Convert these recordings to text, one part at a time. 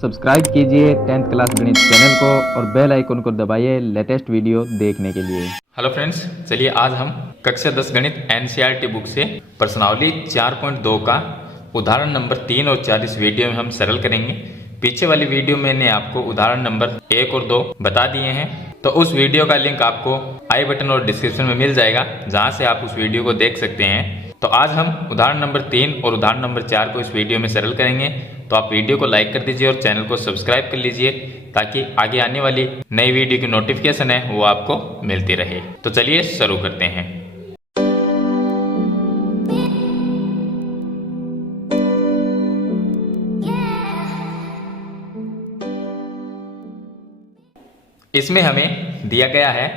Subscribe कीजिए 10th class गणित channel को और बेल आइकन को दबाइए लेटेस्ट वीडियो देखने के लिए। हेलो फ्रेंड्स, चलिए आज हम कक्षा 10 गणित एनसीईआरटी बुक से प्रश्नावली 4.2 का उदाहरण नंबर 3 और 4 इस वीडियो में हम सरल करेंगे। पीछे वाली वीडियो में मैंने आपको उदाहरण नंबर 1 और 2 बता दिए हैं, तो उस वीडियो का लिंक आपको आई बटन और डिस्क्रिप्शन में मिल जाएगा, जहां से आप उस वीडियो को देख सकते हैं। तो आज हम उदाहरण नंबर 3 और उदाहरण नंबर 4 को इस वीडियो में सरल करेंगे। तो आप वीडियो को लाइक कर दीजिए और चैनल को सब्सक्राइब कर लीजिए, ताकि आगे आने वाली नई वीडियो की नोटिफिकेशन है वो आपको मिलती रहे। तो चलिए शुरू करते हैं। इसमें हमें दिया गया है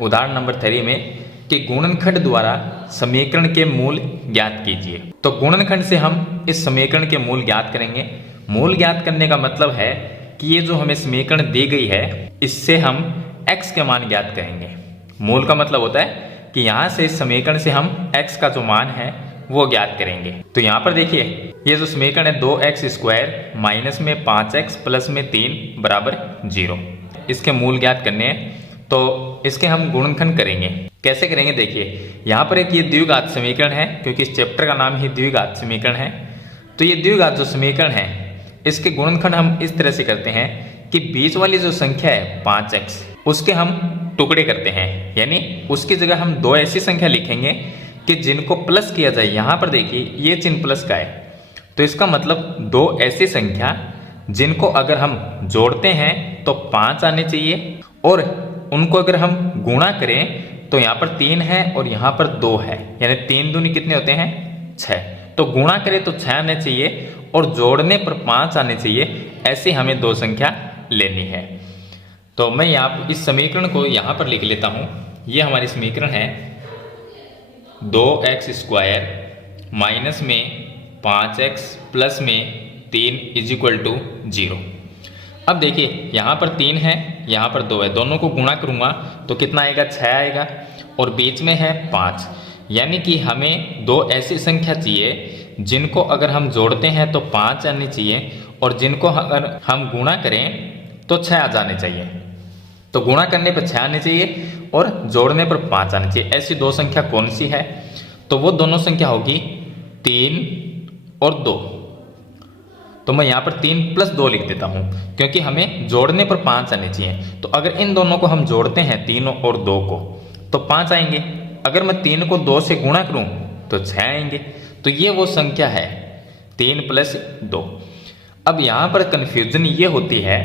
उदाहरण नंबर 3 में कि गुणनखंड द्वारा समीकरण के मूल ज्ञात कीजिए। तो गुणनखंड से हम इस समीकरण के मूल ज्ञात करेंगे। मूल ज्ञात करने का मतलब है कि ये जो हमें समीकरण दी गई है, इससे हम x के मान ज्ञात करेंगे। मूल का मतलब होता है कि यहाँ से इस समीकरण से हम x का जो मान है वो ज्ञात करेंगे। तो यहाँ पर देखिए, ये जो समीकरण है 2x² माइनस में 5x प्लस में 3 बराबर 0, इसके मूल ज्ञात करने हैं। तो इसके हम गुणनखंड करेंगे। कैसे करेंगे देखिए, यहाँ पर एक ये द्विघात समीकरण है, क्योंकि इस चैप्टर का नाम ही द्विघात समीकरण है। तो ये द्विघात जो समीकरण है, इसके गुणनखंड हम इस तरह से करते हैं कि बीच वाली जो संख्या है 5x, उसके हम टुकड़े करते हैं, यानी उसकी जगह हम 2 ऐसी संख्या लिखेंगे कि जिनको प्लस किया जाए। यहाँ पर देखिए ये चिन्ह प्लस का है, तो इसका मतलब 2 ऐसी संख्या जिनको अगर हम जोड़ते हैं तो 5 आने चाहिए, और उनको अगर हम गुणा करें तो यहाँ पर 3 है और यहाँ पर 2 है, यानी 3 दूनी कितने होते हैं 6। तो गुणा करें तो 6 आने चाहिए और जोड़ने पर 5 आने चाहिए। ऐसे हमें 2 संख्या लेनी है। तो मैं यहाँ इस समीकरण को यहाँ पर लिख लेता हूँ। ये हमारी समीकरण है 2x² माइनस में 5x प्लस में 3 = 0। अब देखिए यहाँ पर 3 है, यहाँ पर 2 है, दोनों को गुणा करूँगा तो कितना आएगा 6 आएगा, और बीच में है 5, यानी कि हमें 2 ऐसी संख्या चाहिए जिनको अगर हम जोड़ते हैं तो 5 आने चाहिए, और जिनको अगर हम गुणा करें तो 6 आ जाने चाहिए। तो गुणा करने पर 6 आने चाहिए और जोड़ने पर 5 आने चाहिए। ऐसी 2 संख्या कौन सी है? तो वो दोनों संख्या होगी 3 और 2। तो मैं यहाँ पर 3 + 2 लिख देता हूँ, क्योंकि हमें जोड़ने पर 5 आने चाहिए। तो अगर इन दोनों को हम जोड़ते हैं 3 और 2 को, तो 5 आएंगे। अगर मैं 3 को 2 से गुणा करूँ तो 6 आएंगे। तो ये वो संख्या है 3 + 2। अब यहाँ पर कन्फ्यूजन ये होती है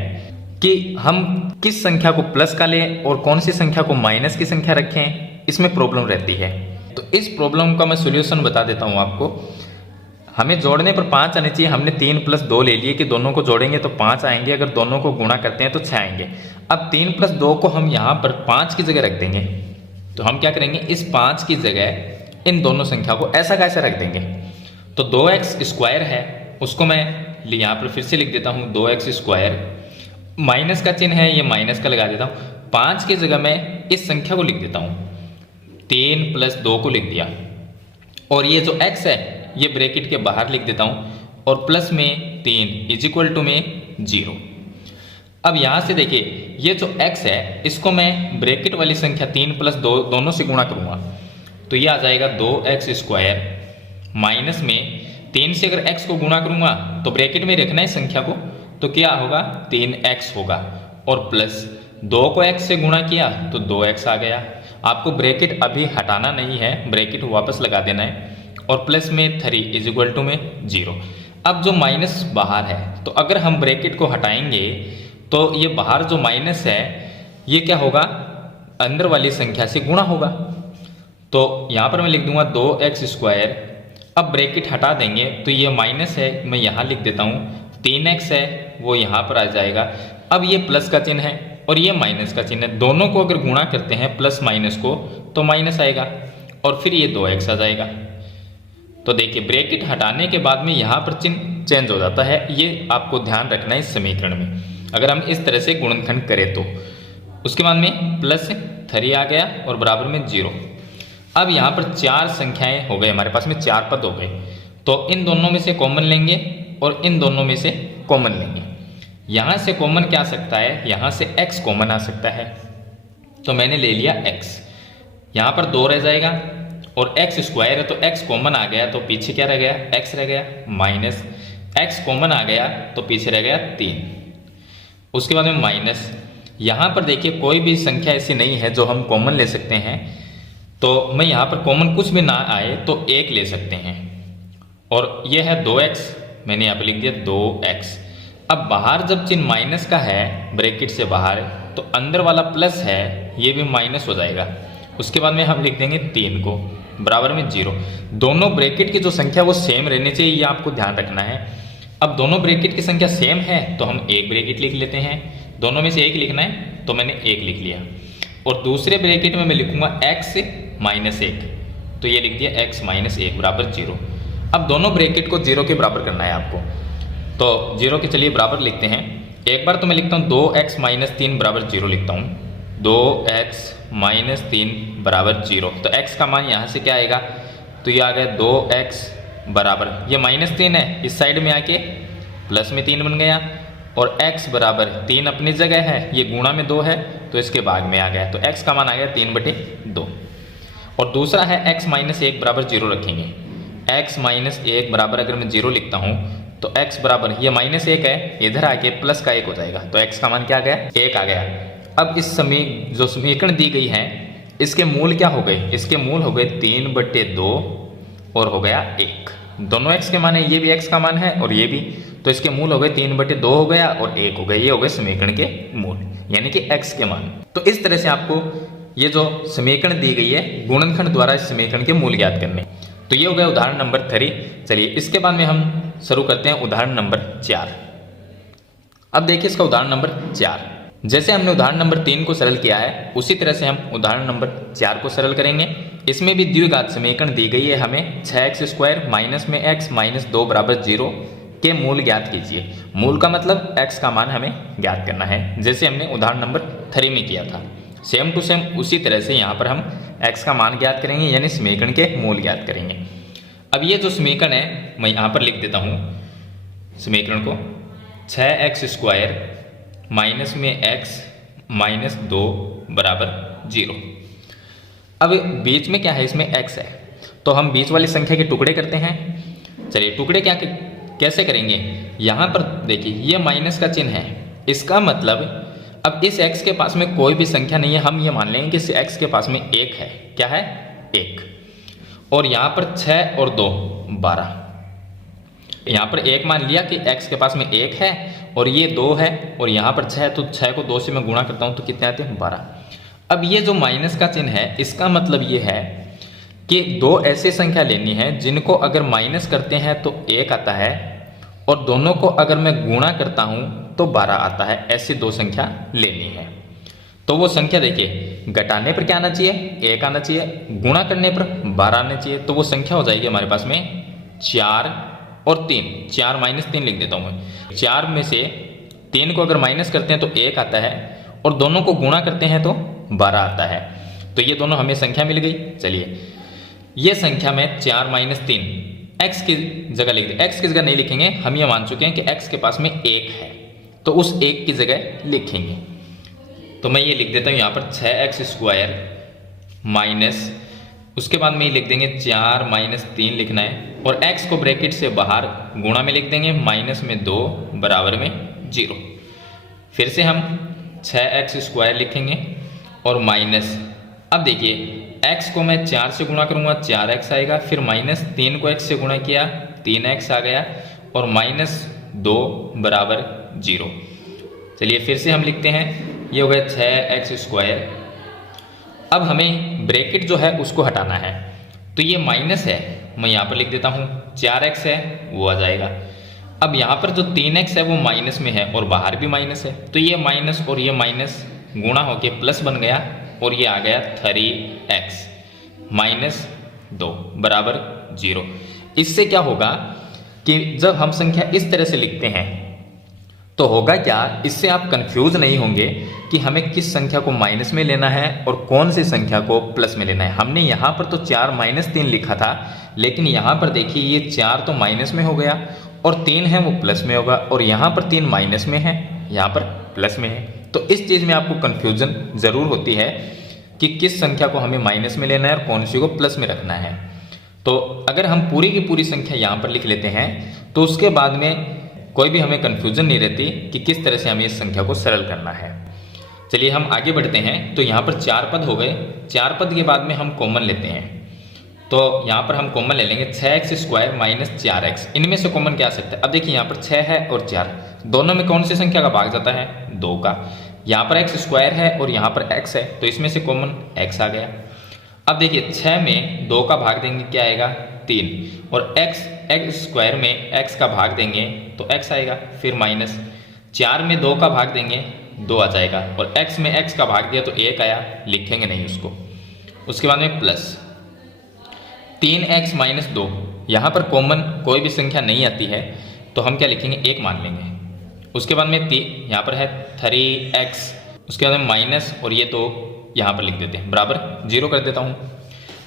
कि हम किस संख्या को प्लस का लें और कौन सी संख्या को माइनस की संख्या रखें, इसमें प्रॉब्लम रहती है। तो इस प्रॉब्लम का मैं सोल्यूशन बता देता हूँ आपको। हमें जोड़ने पर 5 आने चाहिए, हमने 3 + 2 ले लिए कि दोनों को जोड़ेंगे तो 5 आएंगे, अगर दोनों को गुणा करते हैं तो 6 आएंगे। अब 3 + 2 को हम यहाँ पर 5 की जगह रख देंगे। तो हम क्या करेंगे, इस 5 की जगह इन दोनों संख्या को ऐसा कैसे रख देंगे। तो 2x² है, उसको मैं यहाँ पर फिर से लिख देता हूँ 2x², माइनस का चिन्ह है, ये माइनस का लगा देता हूँ। 5 की जगह मैं इस संख्या को लिख देता हूँ, 3 + 2 को लिख दिया, और ये जो x है ये ब्रैकेट के बाहर लिख देता हूँ, और प्लस में 3 = में 0। अब यहाँ से देखिए, ये जो x है इसको मैं ब्रैकेट वाली संख्या 3 + 2 दोनों से गुणा करूँगा, तो ये आ जाएगा 2x² माइनस में 3 से अगर x को गुणा करूँगा तो ब्रैकेट में रखना है संख्या को, तो क्या होगा 3x होगा, और प्लस 2 को x से गुणा किया तो 2x आ गया। आपको ब्रैकेट अभी हटाना नहीं है, ब्रैकेट वापस लगा देना है, और प्लस में 3 = में 0। अब जो माइनस बाहर है, तो अगर हम ब्रैकेट को हटाएंगे तो ये बाहर जो माइनस है ये क्या होगा, अंदर वाली संख्या से गुणा होगा। तो यहाँ पर मैं लिख दूंगा 2x²। अब ब्रैकेट हटा देंगे तो ये माइनस है, मैं यहाँ लिख देता हूँ, 3x है वो यहाँ पर आ जाएगा। अब ये प्लस का चिन्ह है और ये माइनस का चिन्ह है, दोनों को अगर गुणा करते हैं प्लस माइनस को तो माइनस आएगा, और फिर ये 2x आ जाएगा। तो देखिए, ब्रैकेट हटाने के बाद में यहाँ पर चिन्ह चेंज हो जाता है, ये आपको ध्यान रखना है इस समीकरण में। अगर हम इस तरह से गुणनखंड करें तो उसके बाद में +3 आ गया और बराबर में 0। अब यहाँ पर 4 संख्याएं हो गए, हमारे पास में 4 पद हो गए। तो इन दोनों में से कॉमन लेंगे और इन दोनों में से कॉमन लेंगे। यहाँ से कॉमन क्या आ सकता है, यहाँ से x कॉमन आ सकता है, तो मैंने ले लिया x। यहाँ पर 2 रह जाएगा और x स्क्वायर है तो x कॉमन आ गया, तो पीछे क्या रह गया, x रह गया, माइनस x कॉमन आ गया तो पीछे रह गया 3। उसके बाद में माइनस, यहाँ पर देखिए कोई भी संख्या ऐसी नहीं है जो हम कॉमन ले सकते हैं, तो मैं यहाँ पर कॉमन कुछ भी ना आए तो 1 ले सकते हैं। और ये है 2x, मैंने यहाँ पर लिख दिया 2x। अब बाहर जब चिन्ह माइनस का है ब्रैकेट से बाहर, तो अंदर वाला प्लस है ये भी माइनस हो जाएगा। उसके बाद में हम लिख देंगे 3 को बराबर में 0। दोनों ब्रैकेट की जो संख्या वो सेम रहनी चाहिए, ये आपको ध्यान रखना है। अब दोनों ब्रैकेट की संख्या सेम है तो हम एक ब्रैकेट लिख लेते हैं, दोनों में से एक लिखना है तो मैंने 1 लिख लिया। और दूसरे ब्रैकेट में मैं लिखूंगा x माइनस 1, तो ये लिख दिया x माइनस 1 बराबर 0। अब दोनों ब्रैकेट को 0 के बराबर करना है आपको, तो 0 के चलिए बराबर लिखते हैं। एक बार तो मैं लिखता हूँ 2x माइनस 3 बराबर 0 लिखता हूँ, 2x माइनस 3 बराबर 0। तो x का मान यहाँ से क्या आएगा, तो ये आ गया 2x बराबर, ये माइनस 3 है, इस साइड में आके प्लस में 3 बन गया, और x बराबर 3 अपनी जगह है, ये गुणा में 2 है तो इसके भाग में आ गया, तो x का मान आ गया 3/2। और दूसरा है x माइनस 1 बराबर 0 रखेंगे। x माइनस 1 बराबर अगर मैं 0 लिखता हूँ तो x बराबर, ये माइनस 1 है, इधर आके प्लस का 1 हो जाएगा, तो x का मान क्या आ गया, 1 आ गया। अब इस जो समीकरण दी गई है इसके मूल क्या हो गए, इसके मूल हो गए 3/2 और हो गया 1। दोनों x के मान है, ये भी x का मान है और ये भी, तो इसके मूल हो गए 3/2 हो गया और 1 हो गया, ये हो गए समीकरण के मूल यानी कि x के मान। तो इस तरह से आपको ये जो समीकरण दी गई है गुणनखंड द्वारा इस समीकरण के मूल ज्ञात करने। तो ये हो गया उदाहरण नंबर 3। चलिए इसके बाद में हम शुरू करते हैं उदाहरण नंबर 4। अब देखिए इसका उदाहरण नंबर 4, जैसे हमने उदाहरण नंबर 3 को सरल किया है उसी तरह से हम उदाहरण नंबर 4 को सरल करेंगे। इसमें भी द्विघात समीकरण दी गई है हमें, 6x² माइनस में x माइनस 2 बराबर 0 के मूल ज्ञात कीजिए। मूल का मतलब x का मान हमें ज्ञात करना है, जैसे हमने उदाहरण नंबर 3 में किया था। सेम टू सेम उसी तरह से यहाँ पर हम x का मान ज्ञात करेंगे यानी समीकरण के मूल ज्ञात करेंगे। अब ये जो समीकरण है मैं यहाँ पर लिख देता हूँ समीकरण को, 6x² माइनस में x माइनस 2 बराबर 0। अब बीच में क्या है, इसमें x है, तो हम बीच वाली संख्या के टुकड़े करते हैं। चलिए टुकड़े कैसे करेंगे, यहाँ पर देखिए ये माइनस का चिन्ह है, इसका मतलब अब इस x के पास में कोई भी संख्या नहीं है, हम ये मान लेंगे कि इस x के पास में 1 है, क्या है 1, और यहाँ पर 6 और 2 12। यहाँ पर 1 मान लिया कि x के पास में 1 है और ये 2 है और यहाँ पर 6, तो 6 को 2 से मैं गुणा करता हूँ तो कितने आते हैं 12। अब ये जो माइनस का चिन्ह है इसका मतलब ये है कि 2 ऐसी संख्या लेनी है जिनको अगर माइनस करते हैं तो 1 आता है और दोनों को अगर मैं गुणा करता हूँ तो 12 आता है, ऐसी 2 संख्या लेनी है। तो वो संख्या देखिए घटाने पर क्या आना चाहिए, 1 आना चाहिए, गुणा करने पर 12 आना चाहिए, तो वो संख्या हो जाएगी हमारे पास में 4 और 3। 4 माइनस 3 लिख देता हूँ मैं, 4 में से 3 को अगर माइनस करते हैं तो 1 आता है और दोनों को गुणा करते हैं तो 12 आता है, तो ये दोनों हमें संख्या मिल गई। चलिए ये संख्या में 4 माइनस 3 x की जगह लिख दें, x की जगह नहीं लिखेंगे, हम ये मान चुके हैं कि x के पास में 1 है तो उस 1 की जगह लिखेंगे। तो मैं ये लिख देता हूँ यहाँ पर 6x² माइनस, उसके बाद में ये लिख देंगे 4 माइनस 3 लिखना है और x को ब्रैकेट से बाहर गुणा में लिख देंगे, माइनस में 2 बराबर में 0। फिर से हम 6x² लिखेंगे और माइनस, अब देखिए x को मैं 4 से गुणा करूँगा 4x आएगा, फिर माइनस 3 को x से गुणा किया 3x आ गया और माइनस 2 बराबर 0। चलिए फिर से हम लिखते हैं, ये हो गया 6x²। अब हमें ब्रैकेट जो है उसको हटाना है, तो ये माइनस है, मैं यहाँ पर लिख देता हूँ, 4x है वो आ जाएगा। अब यहाँ पर जो 3x है वो माइनस में है और बाहर भी माइनस है, तो ये माइनस और ये माइनस गुणा होके प्लस बन गया और ये आ गया 3x माइनस 2 बराबर 0। इससे क्या होगा कि जब हम संख्या इस तरह से लिखते हैं तो होगा क्या, इससे आप कंफ्यूज नहीं होंगे कि हमें किस संख्या को माइनस में लेना है और कौन सी संख्या को प्लस में लेना है। हमने यहाँ पर तो 4 माइनस 3 लिखा था, लेकिन यहाँ पर देखिए ये 4 तो माइनस में हो गया और 3 है वो प्लस में होगा, और यहाँ पर 3 माइनस में है यहाँ पर प्लस में है। तो इस चीज़ में आपको कन्फ्यूज़न ज़रूर होती है कि किस संख्या को हमें माइनस में लेना है और कौन सी को प्लस में रखना है। तो अगर हम पूरी की पूरी संख्या यहाँ पर लिख लेते हैं तो उसके बाद में कोई भी हमें कन्फ्यूज़न नहीं रहती कि किस तरह से हमें इस संख्या को सरल करना है। चलिए हम आगे बढ़ते हैं। तो यहाँ पर 4 पद हो गए। 4 पद के बाद में हम कॉमन लेते हैं। तो यहाँ पर हम कॉमन ले लेंगे 6x² माइनस 4x। इनमें से कॉमन क्या आ सकता है? अब देखिए यहाँ पर 6 है और 4, दोनों में कौन सी संख्या का भाग जाता है? 2 का। यहाँ पर x² है और यहाँ पर x है, तो इसमें से कॉमन x आ गया। अब देखिए 6 में 2 का भाग देंगे क्या आएगा? 3, और x² में x का भाग देंगे तो x आएगा, फिर माइनस 4 में 2 का भाग देंगे 2 आ जाएगा, और x में x का भाग दिया तो 1 आया, लिखेंगे नहीं उसको। उसके बाद में प्लस 3x माइनस 2। यहाँ पर कॉमन कोई भी संख्या नहीं आती है तो हम क्या लिखेंगे? 1 मान लेंगे। उसके बाद में यहाँ पर है 3x, उसके बाद में माइनस, और ये तो यहाँ पर लिख देते हैं बराबर 0 कर देता हूँ।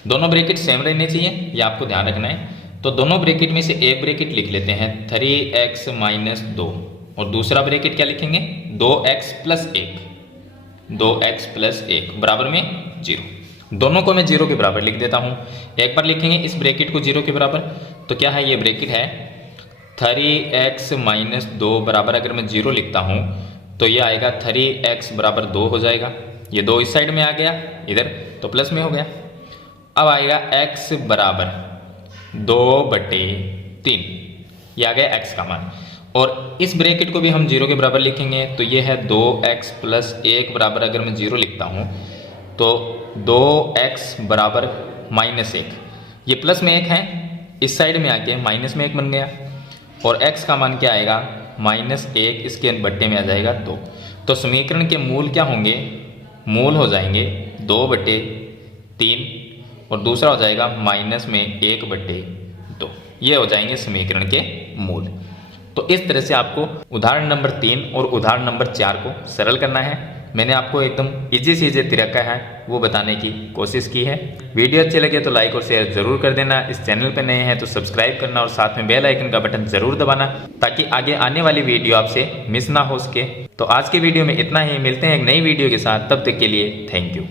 दोनों ब्रैकेट सेम रहने चाहिए, ये आपको ध्यान रखना है। तो दोनों ब्रैकेट में से एक ब्रैकेट लिख लेते हैं 3x माइनस 2, और दूसरा ब्रैकेट क्या लिखेंगे? 2x प्लस 1, 2x प्लस 1 बराबर में 0। दोनों को मैं 0 के बराबर लिख देता हूँ। एक बार लिखेंगे इस ब्रैकेट को 0 के बराबर, तो क्या है? ये ब्रैकेट है 3x माइनस 2 बराबर, अगर मैं 0 लिखता हूँ तो ये आएगा 3x बराबर 2 हो जाएगा। ये 2 इस साइड में आ गया, इधर तो प्लस में हो गया। अब आएगा x बराबर 2/3, ये आ गया x का मान। और इस ब्रैकेट को भी हम 0 के बराबर लिखेंगे, तो ये है 2x प्लस 1 बराबर, अगर मैं 0 लिखता हूँ तो 2x बराबर माइनस 1। ये प्लस में 1 है, इस साइड में आके माइनस में 1 बन गया, और x का मान क्या आएगा? -1, इसके बट्टे में आ जाएगा 2। तो समीकरण के मूल क्या होंगे? मूल हो जाएंगे 2/3, और दूसरा हो जाएगा माइनस में 1/2। ये हो जाएंगे समीकरण के मूल। तो इस तरह से आपको उदाहरण नंबर 3 और उदाहरण नंबर 4 को सरल करना है। मैंने आपको एकदम इजी से इजी तरीका है वो बताने की कोशिश की है। वीडियो अच्छे लगे तो लाइक और शेयर जरूर कर देना। इस चैनल पर नए हैं तो सब्सक्राइब करना और साथ में बेल आइकन का बटन जरूर दबाना, ताकि आगे आने वाली वीडियो आपसे मिस ना हो सके। तो आज के वीडियो में इतना ही, मिलते हैं एक नई वीडियो के साथ, तब तक के लिए थैंक यू।